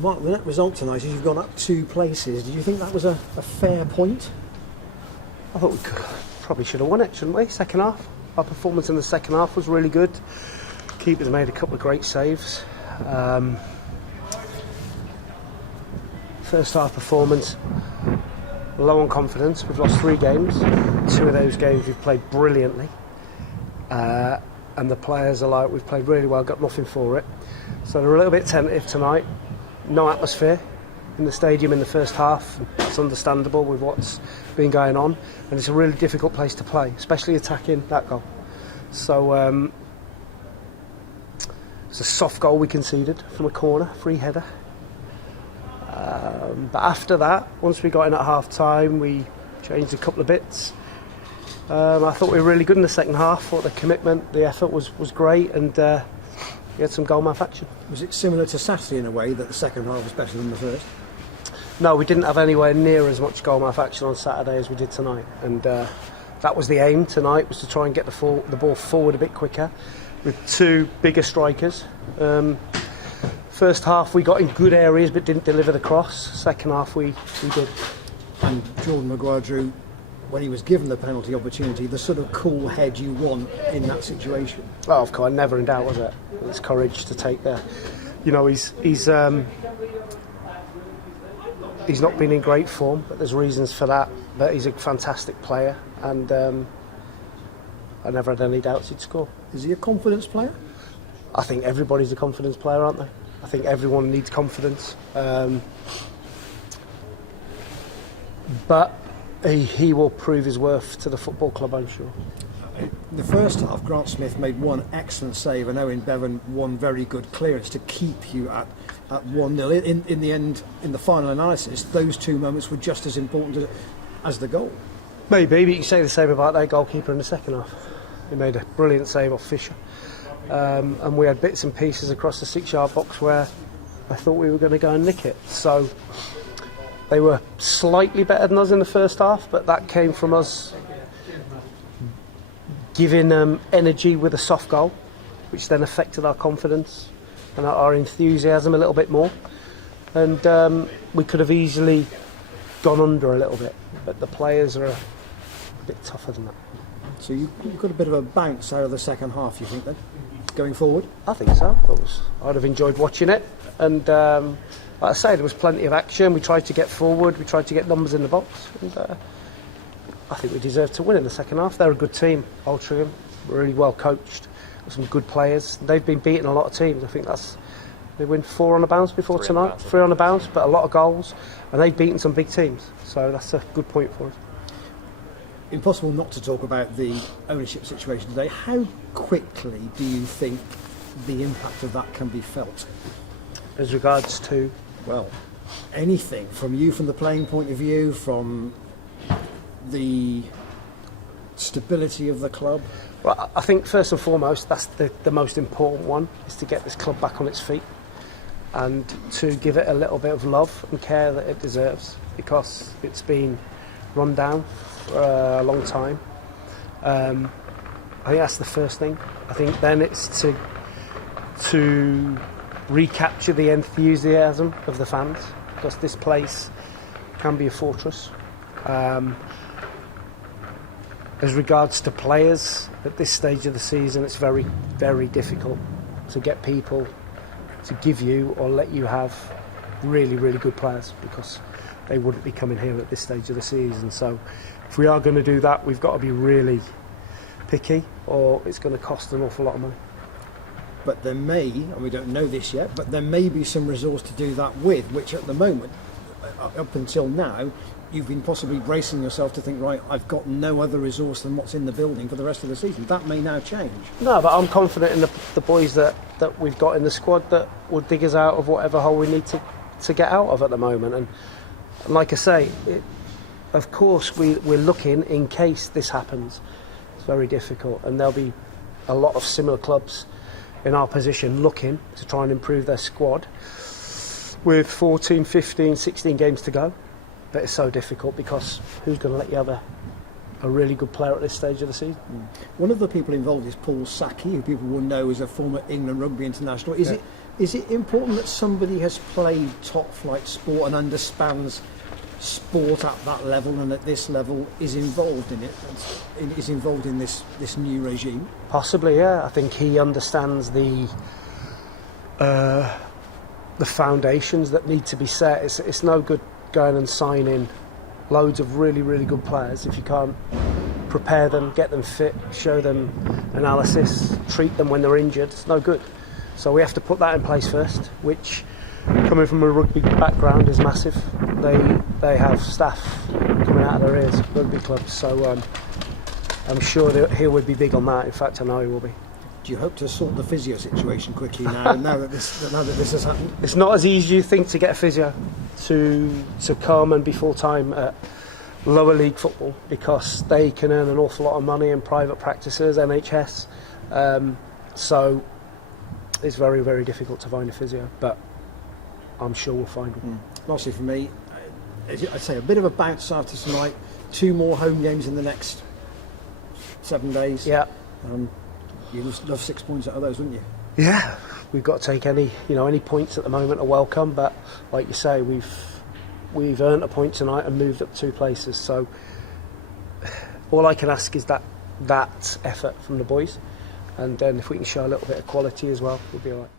Mark, the net result tonight is you've gone up 2 places. Did you think that was a fair point? I thought we probably should have won it, shouldn't we? Second half. Our performance in the second half was really good. Keepers made a couple of great saves. First half performance, low on confidence. We've lost 3 games. 2 of those games we've played brilliantly. And the players are like, we've played really well, got nothing for it. So they're a little bit tentative tonight. No atmosphere in the stadium in the first half. It's understandable with what's been going on, and it's a really difficult place to play, especially attacking that goal. So it's a soft goal we conceded from a corner, free header. But after that, once we got in at half time, we changed a couple of bits. I thought we were really good in the second half. I thought the commitment, the effort was great, and we had some goal-mouth action. Was it similar to Saturday in a way, that the second half was better than the first? No, we didn't have anywhere near as much goal-mouth action on Saturday as we did tonight, and that was the aim tonight, was to try and get the ball forward a bit quicker with 2 bigger strikers. First half we got in good areas but didn't deliver the cross. Second half we did. And Jordan Maguire drew, when he was given the penalty opportunity, the sort of cool head you want in that situation. Oh, of course, never in doubt, was it? It's courage to take the... You know, he's not been in great form, but there's reasons for that. But he's a fantastic player, and I never had any doubts he'd score. Is he a confidence player? I think everybody's a confidence player, aren't they? I think everyone needs confidence. But he will prove his worth to the football club, I'm sure. In the first half, Grant Smith made 1 excellent save and Owen Bevan 1 very good clearance to keep you at 1-0. In the end, in the final analysis, those 2 moments were just as important as the goal. Maybe, but you can say the same about their goalkeeper in the second half. He made a brilliant save off Fisher. And we had bits and pieces across the 6-yard box where I thought we were going to go and nick it. So they were slightly better than us in the first half, but that came from us giving them energy with a soft goal, which then affected our confidence and our enthusiasm a little bit more. And we could have easily gone under a little bit, but the players are a bit tougher than that. So you got a bit of a bounce out of the second half, you think, then, going forward? I think so. I'd have enjoyed watching it, and like I say, there was plenty of action. We tried to get forward, we tried to get numbers in the box, and I think we deserved to win in the second half. They're a good team, Altrincham, really well coached, some good players. They've been beating a lot of teams. I think they win 4 on a bounce before tonight, 3 on a bounce, but a lot of goals, and they've beaten some big teams, so that's a good point for us. Impossible not to talk about the ownership situation today. How quickly do you think the impact of that can be felt? As regards to? Well, anything from you, from the playing point of view, from the stability of the club? Well, I think first and foremost, that's the most important one, is to get this club back on its feet and to give it a little bit of love and care that it deserves, because it's been run down for a long time. I think that's the first thing. I think then it's to recapture the enthusiasm of the fans, because this place can be a fortress. As regards to players, at this stage of the season, it's very, very difficult to get people to give you or let you have really, really good players, because they wouldn't be coming here at this stage of the season. So if we are going to do that, we've got to be really picky, or it's going to cost an awful lot of money. But there may, and we don't know this yet, but there may be some resource to do that with, which at the moment, up until now, you've been possibly bracing yourself to think, right, I've got no other resource than what's in the building for the rest of the season. That may now change. No, but I'm confident in the boys that we've got in the squad that will dig us out of whatever hole we need to get out of at the moment. And like I say, of course we're looking in case this happens. It's very difficult, and there'll be a lot of similar clubs in our position looking to try and improve their squad with 14, 15, 16 games to go. But it's so difficult, because who's going to let you have a really good player at this stage of the season? One of the people involved is Paul Sacchi, who people will know as a former England rugby international. Is Is it important that somebody has played top flight sport and understands sport at that level and at this level is involved in it, is involved in this new regime? Possibly, yeah. I think he understands the foundations that need to be set. It's no good going and signing loads of really, really good players if you can't prepare them, get them fit, show them analysis, treat them when they're injured. It's no good. So we have to put that in place first, which, coming from a rugby background, is massive. They have staff coming out of their ears, rugby clubs, so I'm sure that he would be big on that. In fact, I know he will be. Do you hope to sort the physio situation quickly now that this has happened? It's not as easy as you think to get a physio to come and be full-time at lower league football, because they can earn an awful lot of money in private practices, NHS. So it's very, very difficult to find a physio, but I'm sure we'll find one. Lastly for me, I'd say a bit of a bounce after tonight. 2 more home games in the next 7 days. Yeah. You'd love 6 points out of those, wouldn't you? Yeah, we've got to take any points at the moment are welcome, but like you say, we've earned a point tonight and moved up 2 places. So all I can ask is that effort from the boys, and then if we can show a little bit of quality as well, we'll be all right.